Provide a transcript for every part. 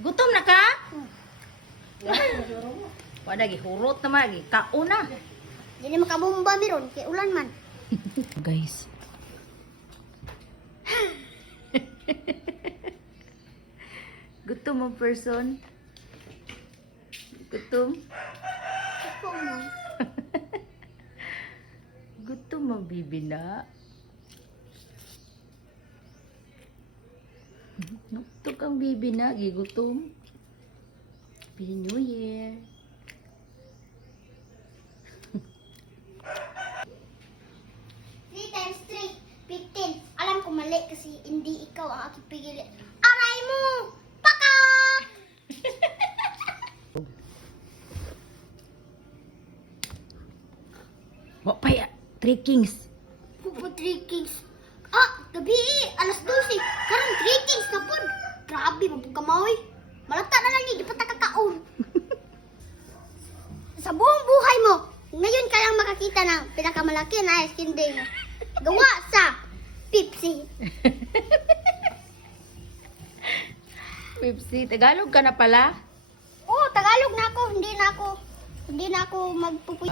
Gutom na ka? Wala gihurot na magi. Kauna. Dili makabomba miron kay ulan man. Guys. Gutom ang person. Gutom. Ako man. Gutom ang bibi na. Gutom ang bibi na. Gigutom. Happy New Year. Times 3, 15. Alam ko mali kasi hindi ikaw ang aking pigilin. Aray mo! Paka! Wapay, 3 kings. Pupo 3 kings. Ah, gabi alas 12. Karang 3 kings na po. Grabe, mapagkamawi. Malata na lang ni, di pa takakaon. Sa buong buhay mo, ngayon ka lang makakita ng pinakamalaki na ice cream day mo. Gawa sa Pepsi. Pepsi, Tagalog ka na pala? Oh, Tagalog na ako. Hindi na ako magpupuy.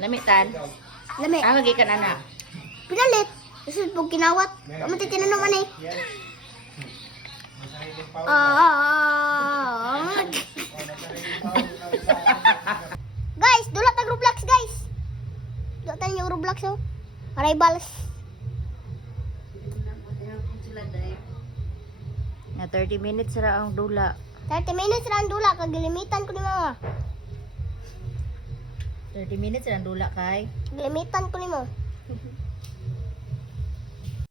Lamitan. Lami. Lagi ka na na. Pinalit. Kasi pag kinawat, matitinan naman eh. Guys, dula tag Roblox guys. Dula tayo yung Roblox oh. Arrivals. Na 30 minutes ra ang dula. 30 minutes ra ang dula kag gilimitan ko ni mama. 30 minutes ra ang dula kay. Gilimitan ko ni mo.